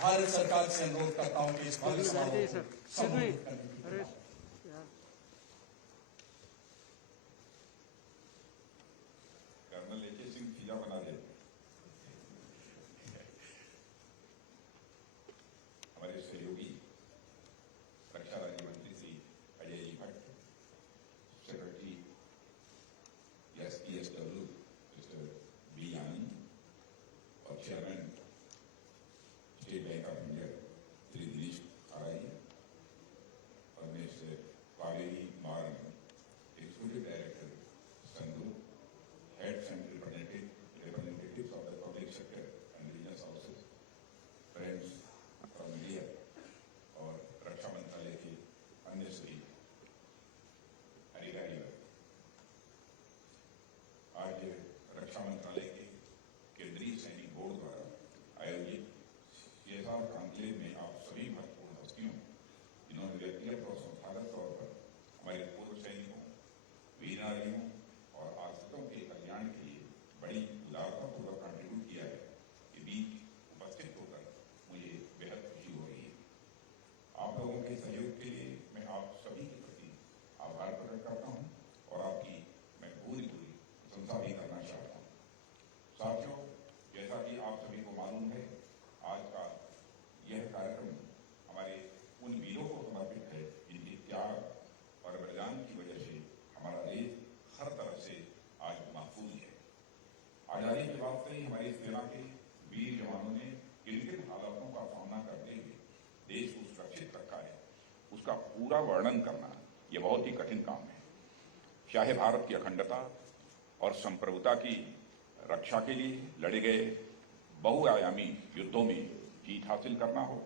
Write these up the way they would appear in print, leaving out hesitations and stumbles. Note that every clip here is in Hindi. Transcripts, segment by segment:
भारत सरकार से अनुरोध करता हूं कि इस भव्य समारोह को संबोधित करने की कर्नल एके सिंह खीजा बना दे। हमारे सहयोगी रक्षा राज्य मंत्री Shri Ajay ji Bhatt, secretary SPSW mister B Anand और chairman State Bank of India Shri Dinesh आराई और mister Kaveri Maran, executive director Sandhu, heads and representatives of the public sector and religious houses, friends from India और रक्षा मंत्रालय के अन्य सभी अधिकारी। आज रक्षा मंत्रालय के केंद्रीय सैनिक बोर्ड द्वारा आयोजित CSR कॉन्क्लेव में आप सभी महत्वपूर्ण हस्तियों, जिन्होंने व्यक्तिगत और संस्थागत तौर पर हमारे पूर्व सैनिकों, वीर नारियों और आश्रितों के कल्याण के लिए बड़ी उदारतापूर्वक कंट्रीब्यूट किया है, के बीच उपस्थित होकर मुझे बेहद खुशी हो रही है। आप लोगों के सहयोग के लिए मैं आप सभी के प्रति आभार प्रकट करता हूं और आपकी मैं पूरी प्रशंसा भी करना चाहता हूं। साथियों, जैसा कि आप सभी को मालूम है, आज का यह कार्यक्रम हमारे उन वीरों को समर्पित है जिनके त्याग और बलिदान की वजह से हमारा देश हर तरह से आज महफूज है। आजादी के बाद से ही हमारी सेना के वीर जवानों ने किन किन हालातों का सामना करते हुए देश को सुरक्षित रखा है, उसका पूरा वर्णन करना यह बहुत ही कठिन काम है। चाहे भारत की अखंडता और संप्रभुता की रक्षा के लिए लड़े गए बहुआयामी युद्धों में जीत हासिल करना हो,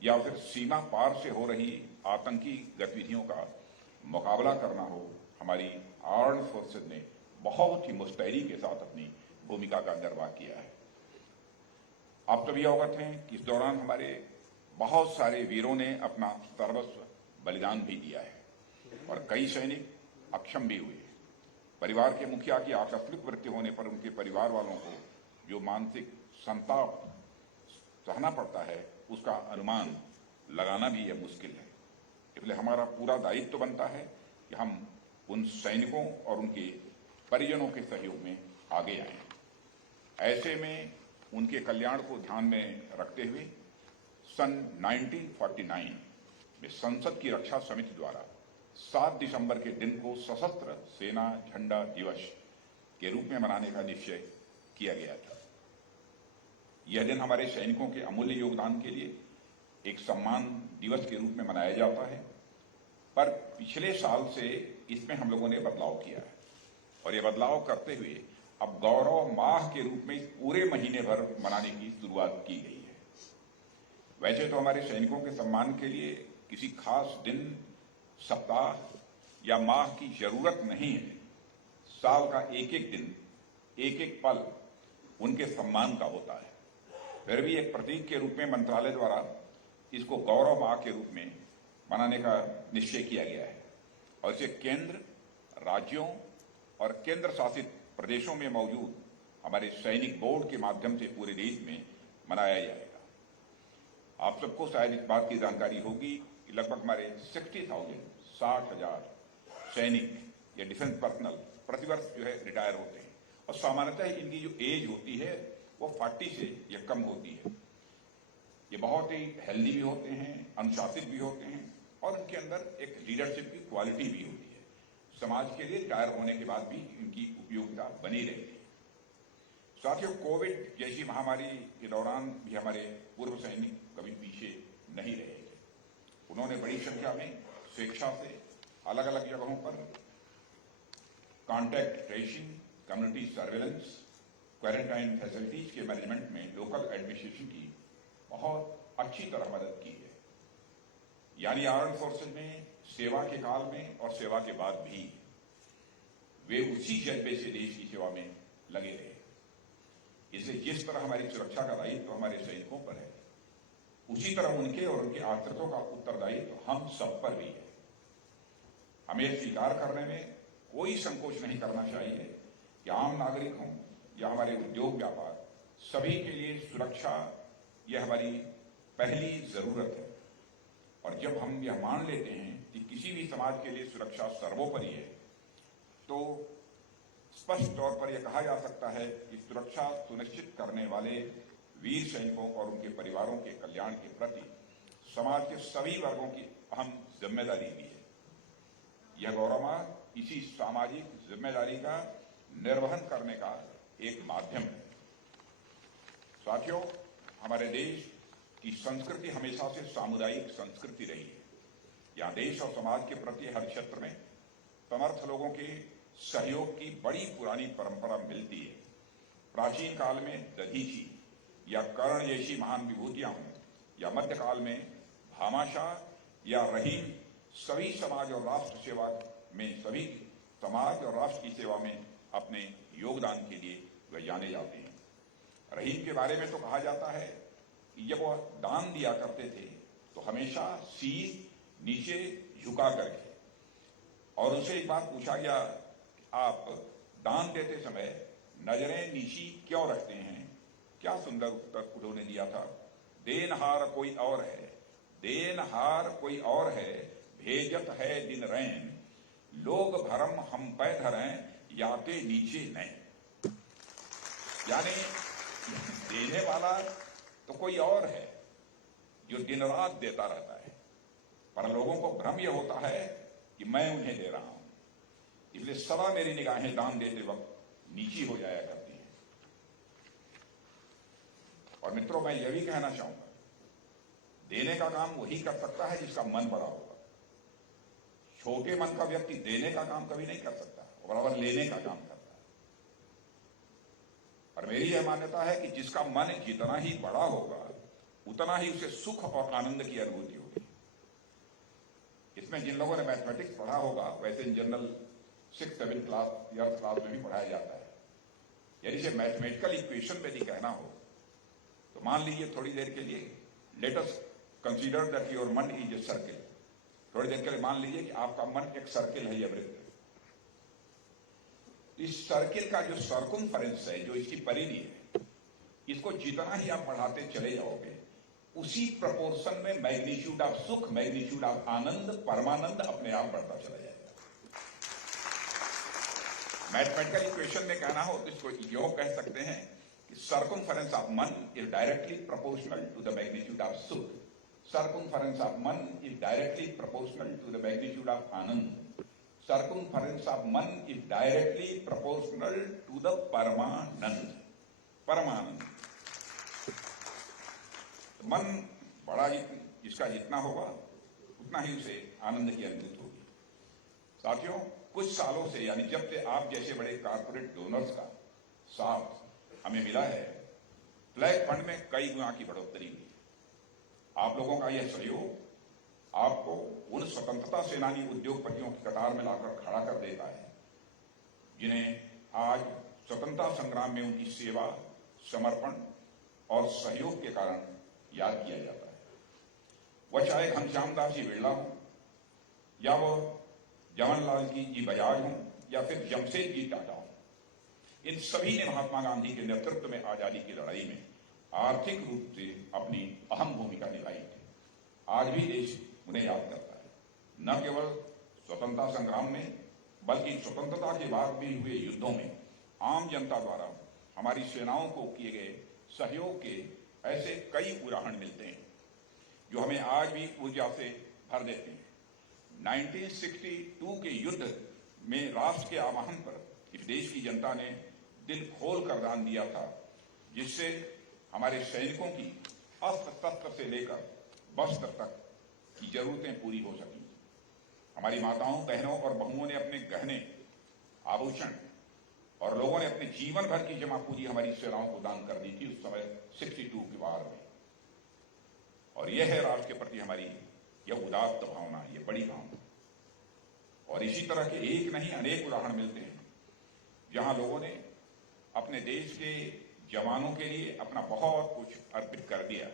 या फिर सीमा पार से हो रही आतंकी गतिविधियों का मुकाबला करना हो, हमारी आर्म्ड फोर्सेज ने बहुत ही मुस्तैदी के साथ अपनी भूमिका का निर्वाह किया है। आप सभी अवगत हैं कि इस दौरान हमारे बहुत सारे वीरों ने अपना सर्वस्व बलिदान भी दिया है और कई सैनिक अक्षम भी हुए। परिवार के मुखिया की आकस्मिक मृत्यु होने पर उनके परिवार वालों को जो मानसिक संताप सहना पड़ता है, उसका अनुमान लगाना भी यह मुश्किल है। इसलिए हमारा पूरा दायित्व बनता है कि हम उन सैनिकों और उनके परिजनों के सहयोग में आगे आएं। ऐसे में उनके कल्याण को ध्यान में रखते हुए सन 1949 में संसद की रक्षा समिति द्वारा 7 दिसंबर के दिन को सशस्त्र सेना झंडा दिवस के रूप में मनाने का निश्चय किया गया था। यह दिन हमारे सैनिकों के अमूल्य योगदान के लिए एक सम्मान दिवस के रूप में मनाया जाता है, पर पिछले साल से इसमें हम लोगों ने बदलाव किया है और यह बदलाव करते हुए अब गौरव माह के रूप में इस पूरे महीने भर मनाने की शुरुआत की गई है। वैसे तो हमारे सैनिकों के सम्मान के लिए किसी खास दिन, सप्ताह या माह की जरूरत नहीं है। साल का एक एक दिन, एक एक पल उनके सम्मान का होता है। फिर भी एक प्रतीक के रूप में मंत्रालय द्वारा इसको गौरव माह के रूप में मनाने का निश्चय किया गया है और इसे केंद्र, राज्यों और केंद्र शासित प्रदेशों में मौजूद हमारे सैनिक बोर्ड के माध्यम से पूरे देश में मनाया जाएगा। आप सबको शायद इस बात की जानकारी होगी कि लगभग हमारे 60,000 सैनिक या डिफेंस पर्सनल प्रतिवर्ष जो है रिटायर होते हैं और सामान्यतः इनकी जो एज होती है वो 40 से या कम होती है। ये बहुत ही हेल्दी भी होते हैं, अनुशासित भी होते हैं और उनके अंदर एक लीडरशिप की क्वालिटी भी होती है। समाज के लिए रिटायर होने के बाद भी इनकी उपयोगिता बनी रहती है। साथियों, कोविड जैसी महामारी के दौरान भी हमारे पूर्व सैनिक कभी पीछे नहीं रहे। उन्होंने बड़ी संख्या में स्वेच्छा से अलग अलग जगहों पर contact tracing, community surveillance, quarantine facilities के मैनेजमेंट में लोकल एडमिनिस्ट्रेशन की बहुत अच्छी तरह मदद की है। यानी आर्म्ड फोर्सेज में सेवा के काल में और सेवा के बाद भी वे उसी जज्बे से देश की सेवा में लगे रहे। इसलिए जिस तरह हमारी सुरक्षा का दायित्व हमारे सैनिकों पर है, उसी तरह उनके और उनके आश्रितों का उत्तरदायित्व हम सब पर भी है। हमें स्वीकार करने में कोई संकोच नहीं करना चाहिए कि आम नागरिक हों या हमारे उद्योग व्यापार, सभी के लिए सुरक्षा यह हमारी पहली जरूरत है। और जब हम यह मान लेते हैं कि किसी भी समाज के लिए सुरक्षा सर्वोपरि है, तो स्पष्ट तौर पर यह कहा जा सकता है कि सुरक्षा सुनिश्चित करने वाले वीर सैनिकों और उनके परिवारों के कल्याण के प्रति समाज के सभी वर्गों की अहम जिम्मेदारी भी है। यह गौरवमान इसी सामाजिक जिम्मेदारी का निर्वहन करने का एक माध्यम है। साथियों, हमारे देश की संस्कृति हमेशा से सामुदायिक संस्कृति रही है। यहाँ देश और समाज के प्रति हर क्षेत्र में समर्थ लोगों के सहयोग की बड़ी पुरानी परंपरा मिलती है। प्राचीन काल में दधीची या कर्ण जैसी महान विभूतियां हों, या मध्यकाल में भामाशाह या रहीम, सभी समाज और राष्ट्र सेवा में सभी समाज और राष्ट्र की सेवा में अपने योगदान के लिए वे जाने जाते हैं। रहीम के बारे में तो कहा जाता है कि जब वह दान दिया करते थे तो हमेशा शीश नीचे झुका करके, और उनसे एक बात पूछा गया, आप दान देते समय नजरें नीची क्यों रखते हैं? क्या सुंदर उत्तर उन्होंने दिया था, देनहार कोई और है, देनहार कोई और है, भेजत है दिन रैन, लोग भरम हम पै धरें, याते नीचे नहीं। यानी देने वाला तो कोई और है जो दिन रात देता रहता है, पर लोगों को भ्रम यह होता है कि मैं उन्हें दे रहा हूं। इसलिए सदा मेरी निगाहें दान देते वक्त नीची हो जाया करती हैं। और मित्रों, मैं यह भी कहना चाहूंगा, देने का काम वही कर सकता है जिसका मन बड़ा होगा। छोटे मन का व्यक्ति देने का काम कभी नहीं कर सकता, बराबर लेने का काम करता है। और मेरी यह मान्यता है कि जिसका मन जितना ही बड़ा होगा उतना ही उसे सुख और आनंद की अनुभूति होगी। इसमें जिन लोगों ने मैथमेटिक्स पढ़ा होगा, वैसे in general 6th 7th class या क्लास में भी पढ़ाया जाता है। यदि इसे मैथमेटिकल इक्वेशन में नहीं कहना हो तो मान लीजिए थोड़ी देर के लिए, let us consider that your मन इज ए सर्किल। थोड़ी देर के लिए मान लीजिए कि आपका मन एक सर्किल है, यह वृत्त। इस सर्किल का जो सर्कमफरेंस है, जो इसकी परिधि है, इसको जितना ही आप बढ़ाते चले जाओगे उसी प्रोपोर्शन में मैग्नीट्यूड ऑफ सुख, मैग्नीट्यूड ऑफ आनंद, परमानंद अपने आप बढ़ता चला जाएगा। मैथमेटिकल इक्वेशन में कहना हो तो इसको यो कह सकते हैं कि circumference of mann is directly proportional to the magnitude of sukh, circumference of mann is directly proportional to the magnitude of anand, circumference of mann is directly proportional to the paramanand, paramanand. मन बड़ा जिसका जितना होगा उतना ही उसे आनंद की अनुभूति होगी। साथियों, कुछ सालों से, यानी जब से आप जैसे बड़े कारपोरेट डोनर्स का साथ हमें मिला है, फ्लैग फंड में कई गुना की बढ़ोतरी हुई। आप लोगों का यह सहयोग आपको उन स्वतंत्रता सेनानी उद्योगपतियों की कतार में लाकर खड़ा कर देता है जिन्हें आज स्वतंत्रता संग्राम में उनकी सेवा, समर्पण और सहयोग के कारण याद किया जाता है। वह चाहे घनश्याम दास जी बिरला हो, या वह जवाहरलाल जी बजाज हों, या फिर जमशेद जी टाटा हों, इन सभी ने महात्मा गांधी के नेतृत्व में आजादी की लड़ाई में आर्थिक रूप से अपनी अहम भूमिका निभाई थी। आज भी देश उन्हें याद करता है। न केवल स्वतंत्रता संग्राम में, बल्कि स्वतंत्रता के बाद भी हुए युद्धों में आम जनता द्वारा हमारी सेनाओं को किए गए सहयोग के ऐसे कई उदाहरण मिलते हैं जो हमें आज भी ऊर्जा से भर देते हैं। 1962 के युद्ध में राष्ट्र के आह्वान पर इस देश की जनता ने दिल खोल कर दान दिया था, जिससे हमारे सैनिकों की अस्त्र शस्त्र से लेकर वस्त्र तक की जरूरतें पूरी हो सकी। हमारी माताओं, बहनों और बहुओं ने अपने गहने, आभूषण और लोगों ने अपने जीवन भर की जमा पूंजी हमारी सेनाओं को दान कर दी थी उस समय 62 के वार में। और यह है राष्ट्र के प्रति हमारी यह उदात्त भावना, यह बड़ी भावना। और इसी तरह के एक नहीं अनेक उदाहरण मिलते हैं जहां लोगों ने अपने देश के जवानों के लिए अपना बहुत कुछ अर्पित कर दिया।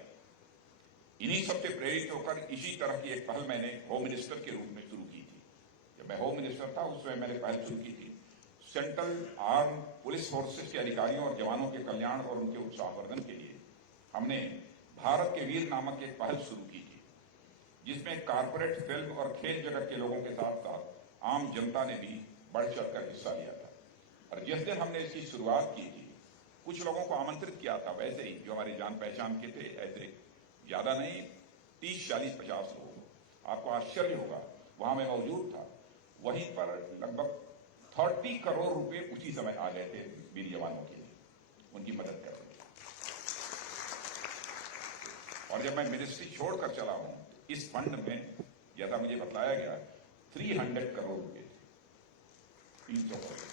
इन्हीं सबसे प्रेरित होकर इसी तरह की एक पहल मैंने होम मिनिस्टर के रूप में शुरू की थी। जब मैं होम मिनिस्टर था उस समय मैंने पहल शुरू की थी। सेंट्रल आर्म पुलिस फोर्सेस के अधिकारियों और जवानों के कल्याण और उनके उत्साहवर्धन के लिए हमने भारत के वीर नामक एक पहल शुरू की थी, जिसमें कारपोरेट, फिल्म और खेल जगत के लोगों के साथ साथ आम जनता ने भी बढ़ चढ़कर हिस्सा लिया था। और जिस दिन हमने इसकी शुरुआत की थी, कुछ लोगों को आमंत्रित किया था, वैसे ही जो हमारी जान पहचान के थे, ऐसे ज्यादा नहीं, 30, 40, 50 लोग। आपको आश्चर्य होगा, वहां मैं मौजूद था, वहीं पर लगभग 30 करोड़ रुपए उसी समय आ गए थे वीर जवानों के लिए, उनकी मदद करने के लिए। और जब मैं मिनिस्ट्री छोड़कर चला हूं, इस फंड में जैसा मुझे बताया गया 300 करोड़ रुपए थे, 300 करोड़।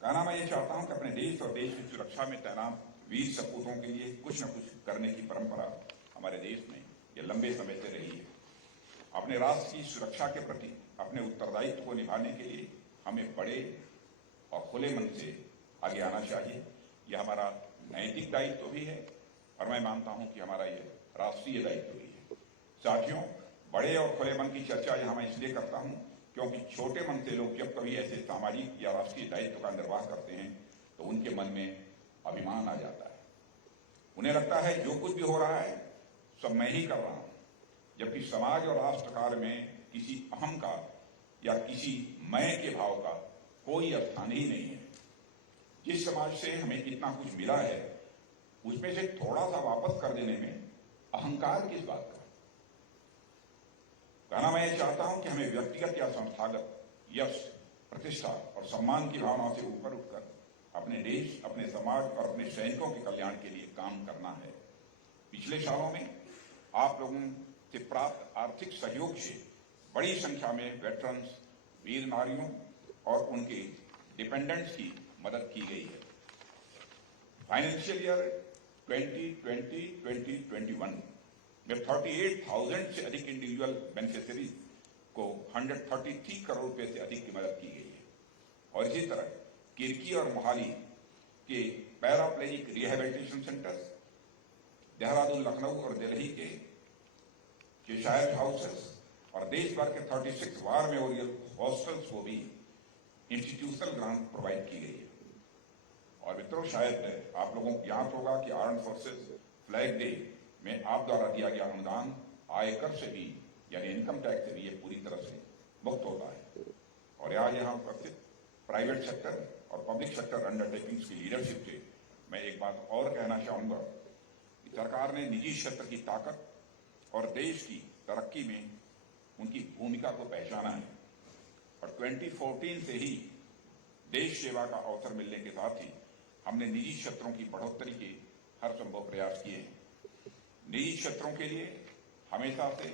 कहना मैं ये चाहता हूं कि अपने देश और देश की सुरक्षा में तैनात वीर सपूतों के लिए कुछ न कुछ करने की परंपरा हमारे देश में ये लंबे समय से रही है। अपने राष्ट्र की सुरक्षा के प्रति अपने उत्तरदायित्व को निभाने के लिए हमें बड़े और खुले मन से आगे आना चाहिए। यह हमारा नैतिक दायित्व भी है और मैं मानता हूं कि हमारा ये राष्ट्रीय दायित्व भी है। साथियों, बड़े और खुले मन की चर्चा यहां मैं इसलिए करता हूं क्योंकि छोटे मन से लोग जब कभी ऐसे सामाजिक या राष्ट्रीय दायित्व का निर्वाह करते हैं तो उनके मन में अभिमान आ जाता है। उन्हें लगता है जो कुछ भी हो रहा है सब मैं ही कर रहा हूं, जबकि समाज और राष्ट्र कार्य में किसी अहम का या किसी मैं के भाव का कोई स्थान ही नहीं है। जिस समाज से हमें इतना कुछ मिला है उसमें से थोड़ा सा वापस कर देने में अहंकार किस बात का? कहना मैं ये चाहता हूं कि हमें व्यक्तिगत या संस्थागत यश, प्रतिष्ठा और सम्मान की भावना से ऊपर उठकर अपने देश, अपने समाज और अपने सैनिकों के कल्याण के लिए काम करना है। पिछले सालों में आप लोगों से प्राप्त आर्थिक सहयोग से बड़ी संख्या में वेटरन्स, वीर नारियों और उनके डिपेंडेंट्स की मदद की गई है। फाइनेंशियल ईयर 2020-2021 में 38,000 से अधिक इंडिविजुअल बेनिफिशियरीज को 133 करोड़ रुपए से अधिक की मदद की गई है। और इसी तरह किरकी और मोहाली के paraplegic rehabilitation centres, Dehradun, Lucknow और दिल्ली के चाइल्ड हाउसेस और देश भर के 36 वार मेमोरियल हॉस्टल्स को भी इंस्टीट्यूशनल ग्रांट प्रोवाइड की गई है। और मित्रों, शायद आप लोगों को याद होगा कि आर्म्ड फोर्सेस फ्लैग डे में आप द्वारा दिया गया अनुदान आयकर से भी, यानी इनकम टैक्स से भी ये पूरी तरह से मुक्त होता है। और यहाँ उपस्थित प्राइवेट सेक्टर और पब्लिक सेक्टर अंडरटेकिंग्स की लीडरशिप से मैं एक बात और कहना चाहूंगा कि सरकार ने निजी क्षेत्र की ताकत और देश की तरक्की में उनकी भूमिका को पहचाना है। और 2014 से ही देश सेवा का अवसर मिलने के साथ ही हमने निजी क्षेत्रों की बढ़ोतरी के हर संभव प्रयास किए हैं। निजी क्षेत्रों के लिए हमेशा से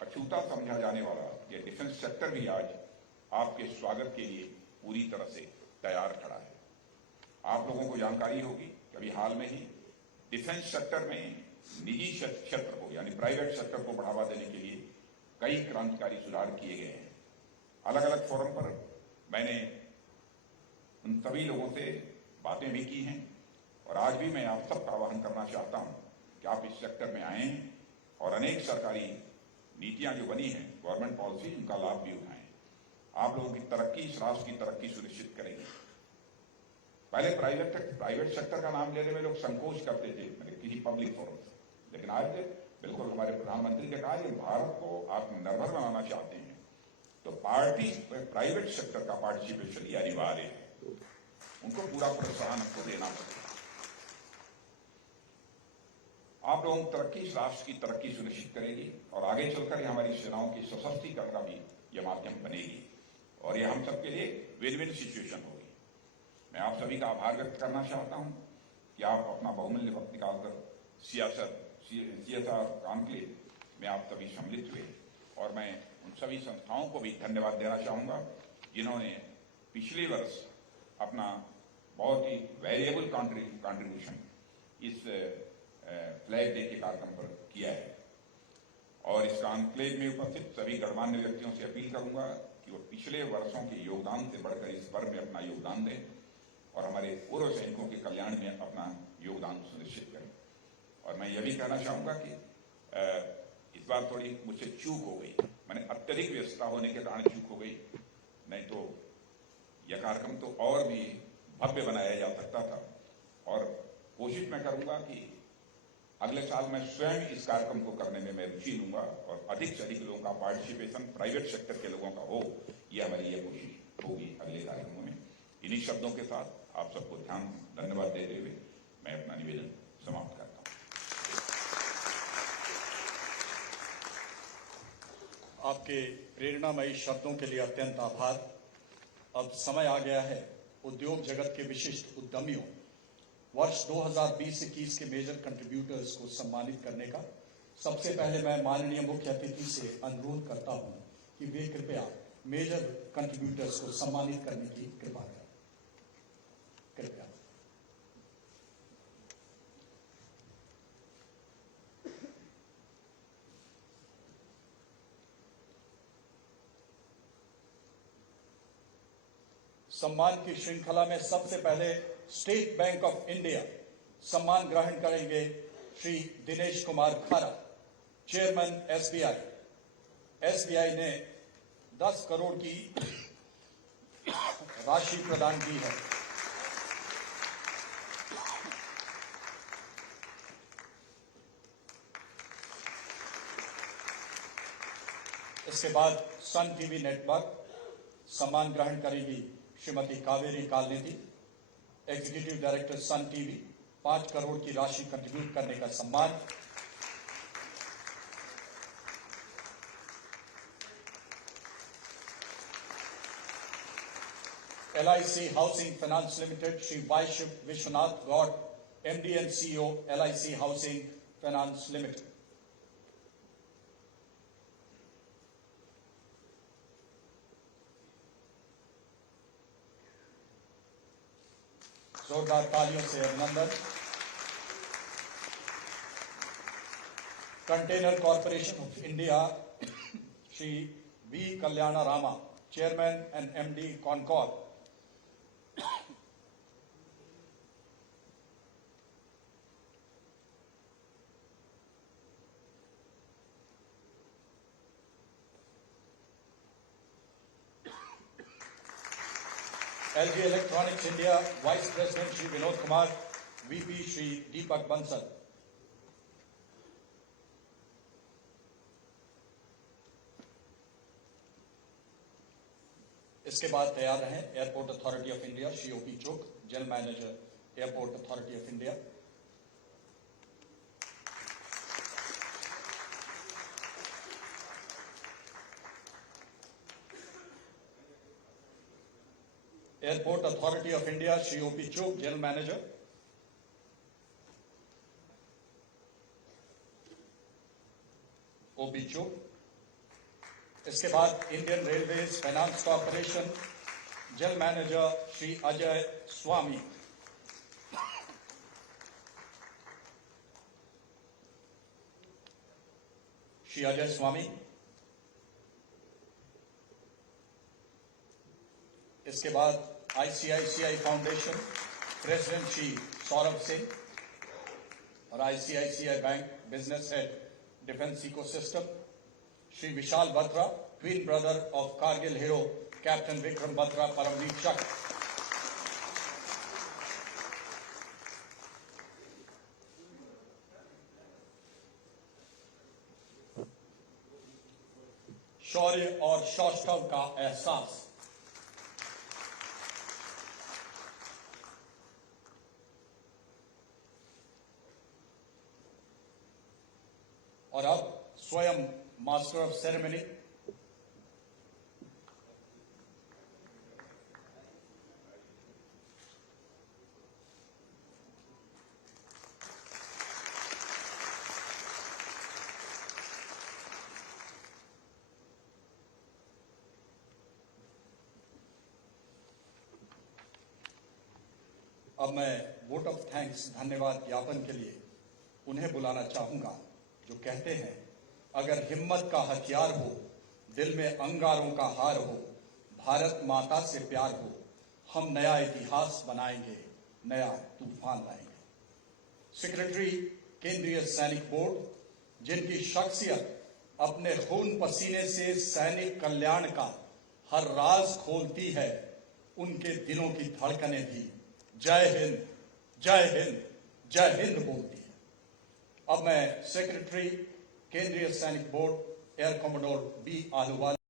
अछूता समझा जाने वाला यह डिफेंस सेक्टर भी आज आपके स्वागत के लिए पूरी तरह से तैयार खड़ा है। आप लोगों को जानकारी होगी कि अभी हाल में ही डिफेंस सेक्टर में निजी क्षेत्र को, यानी प्राइवेट सेक्टर को बढ़ावा देने के लिए कई क्रांतिकारी सुधार किए गए हैं। अलग अलग फोरम पर मैंने उन सभी लोगों से बातें भी की हैं और आज भी मैं आप सबका आह्वान करना चाहता हूं कि आप इस सेक्टर में आए और अनेक सरकारी नीतियां जो बनी हैं, गवर्नमेंट पॉलिसी, उनका लाभ भी उठाएं। आप लोगों की तरक्की इस राष्ट्र की तरक्की सुनिश्चित करेगी। पहले प्राइवेट सेक्टर का नाम लेने में लोग संकोच करते थे, किसी पब्लिक फोरम से, लेकिन आज बिल्कुल हमारे प्रधानमंत्री ने कहा कि भारत को आत्मनिर्भर बनाना चाहते हैं तो प्राइवेट सेक्टर का पार्टिसिपेशन ये अनिवार्य है। उनको पूरा प्रोत्साहन आपको देना पड़ेगा। आप लोगों की तरक्की इस राष्ट्र की तरक्की सुनिश्चित करेगी और आगे चलकर हमारी सेनाओं की सशक्तिकरण का भी यह माध्यम बनेगी और यह हम सबके लिए विन विन सिचुएशन होगी। मैं आप सभी का आभार व्यक्त करना चाहता हूं कि आप अपना बहुमूल्य वक्त निकालकर CSR कॉन्क्लेव में आप सभी सम्मिलित हुए और मैं उन सभी संस्थाओं को भी धन्यवाद देना चाहूंगा जिन्होंने पिछले वर्ष अपना बहुत ही वैल्यूएबल कंट्रीब्यूशन इस फ्लैग डे के कार्यक्रम पर किया है। और इस कॉन्क्लेव में उपस्थित सभी गणमान्य व्यक्तियों से अपील करूंगा कि वो पिछले वर्षों के योगदान से बढ़कर इस पर्व में अपना योगदान दें और हमारे पूर्व सैनिकों के कल्याण में अपना योगदान सुनिश्चित करें। और मैं यह भी कहना चाहूंगा कि इस बार थोड़ी मुझसे चूक हो गई, मैंने अत्यधिक व्यस्तता होने के कारण चूक हो गई, नहीं तो यह कार्यक्रम तो और भी भव्य बनाया जा सकता था और कोशिश मैं करूंगा कि अगले साल मैं स्वयं इस कार्यक्रम को करने में मैं रुचि लूंगा और अधिक से अधिक लोगों का पार्टिसिपेशन प्राइवेट सेक्टर के लोगों का हो, ये हमारी ये कोशिश होगी अगले कार्यक्रमों में। इन्हीं शब्दों के साथ आप सबको धन्यवाद देते हुए मैं अपना निवेदन समाप्त करता हूं। आपके प्रेरणामयी शब्दों के लिए अत्यंत आभार। अब समय आ गया है उद्योग जगत के विशिष्ट उद्यमियों, वर्ष 2020-21 के मेजर कंट्रीब्यूटर्स को सम्मानित करने का। सबसे पहले मैं माननीय मुख्य अतिथि से अनुरोध करता हूं कि वे कृपया मेजर कंट्रीब्यूटर्स को सम्मानित करने की कृपा करें। कृपया। सम्मान की श्रृंखला में सबसे पहले स्टेट बैंक ऑफ इंडिया सम्मान ग्रहण करेंगे श्री दिनेश कुमार खारा, चेयरमैन एसबीआई। एसबीआई ने 10 करोड़ की राशि प्रदान की है। इसके बाद सन टीवी नेटवर्क सम्मान ग्रहण करेगी Shrimati Kaveri Kalanithi, executive director Sun TV, 5 crore की राशि कंट्रीब्यूट करने का सम्मान। LIC Housing Finance Limited Shri Y Vishwanath Gaur, MD and CEO LIC Housing Finance Limited. जोरदार तालियों से अभिनंदन। Container Corporation of India Shri V Kalyan Rama, chairman and MD CONCOR. LG Electronics India vice president Shri Vinod Kumar, VP Shri Deepak Bansal. इसके बाद तैयार रहें Airport Authority of India Shri OP Chok, general manager Airport Authority of India. Airport Authority of India Shri OP Chok, general manager. OP Chok. इसके बाद Indian Railways Finance Corporation, general manager Shri Ajay Swami. Shri Ajay Swami. इसके बाद ICICI foundation, president Shri Saurabh Singh और ICICI bank business head defence ecosystem Shri Vishal Batra, twin brother of Kargil hero captain Vikram Batra, Paramvir Chakra. शौर्य और सौष्ठव का एहसास। और अब स्वयं मास्टर ऑफ सेरेमनी अब मैं वोट ऑफ थैंक्स धन्यवाद ज्ञापन के लिए उन्हें बुलाना चाहूंगा जो कहते हैं, अगर हिम्मत का हथियार हो, दिल में अंगारों का हार हो, भारत माता से प्यार हो, हम नया इतिहास बनाएंगे, नया तूफान लाएंगे। सेक्रेटरी केंद्रीय सैनिक बोर्ड, जिनकी शख्सियत अपने खून पसीने से सैनिक कल्याण का हर राज खोलती है, उनके दिलों की धड़कनें भी जय हिंद, जय हिंद, जय हिंद बोलती है। अब मैं सेक्रेटरी केंद्रीय सैनिक board air commander B Ahluwalia